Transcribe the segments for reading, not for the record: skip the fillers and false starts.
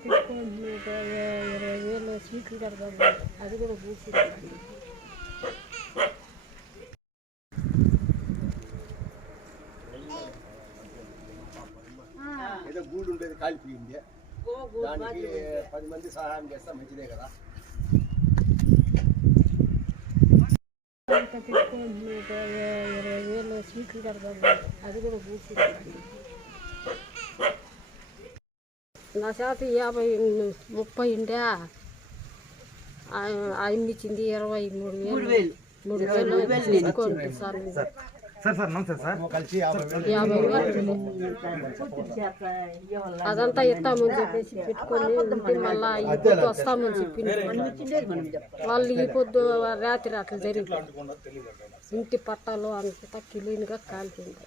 పెట్టుకుంటున్నాను 20,000 స్వీట్లు కడదాం, అది కూడా పూసి ఏదో గూడు ఉండేది కాలిపోయింది. దానికి 10 మంది సహాయం చేస్తే మంచిదే కదా. పెట్టుకుంటున్నాను 20,000 స్వీట్లు కడదాం, అది కూడా పూసి నా చేత 50-30 ఉండే ఆయన ఇచ్చింది 23,000. 3,000 తీసుకోండి సార్. అదంతా ఇస్తామని చెప్పేసి పెట్టుకొని మళ్ళా ఈ పొద్దు వస్తామని చెప్పింది. వాళ్ళు ఈ పొద్దు రాత్రి అట్లా జరిగింది. ఇంటి పట్టాలు అంతా క్లీన్గా కాల్చింది.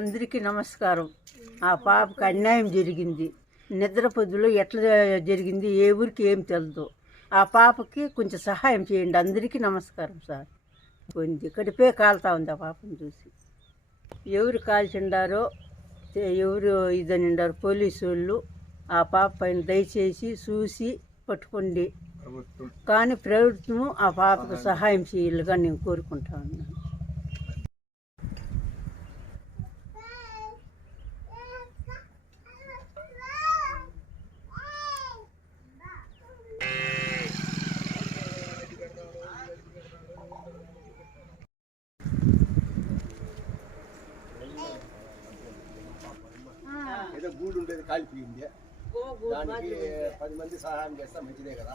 అందరికీ నమస్కారం. ఆ పాపకు అన్యాయం జరిగింది. నిద్ర పొద్దులో ఎట్లా జరిగింది, ఏ ఊరికి ఏం తెలదు. ఆ పాపకి కొంచెం సహాయం చేయండి. అందరికీ నమస్కారం సార్. కొంచెం కడిపే కాలుతా ఉంది ఆ పాపను చూసి. ఎవరు కాల్చిండారో ఎవరు ఇదనిండారు పోలీసు వాళ్ళు. ఆ పాప పైన దయచేసి చూసి పట్టుకోండి. కానీ ప్రభుత్వం ఆ పాపకు సహాయం చేయాలిగా నేను కోరుకుంటా ఉన్నాను. ఏదో గూడు ఉండేది కాలిపోయింది. దానికి 10 మంది సహాయం చేస్తే మంచిదే కదా.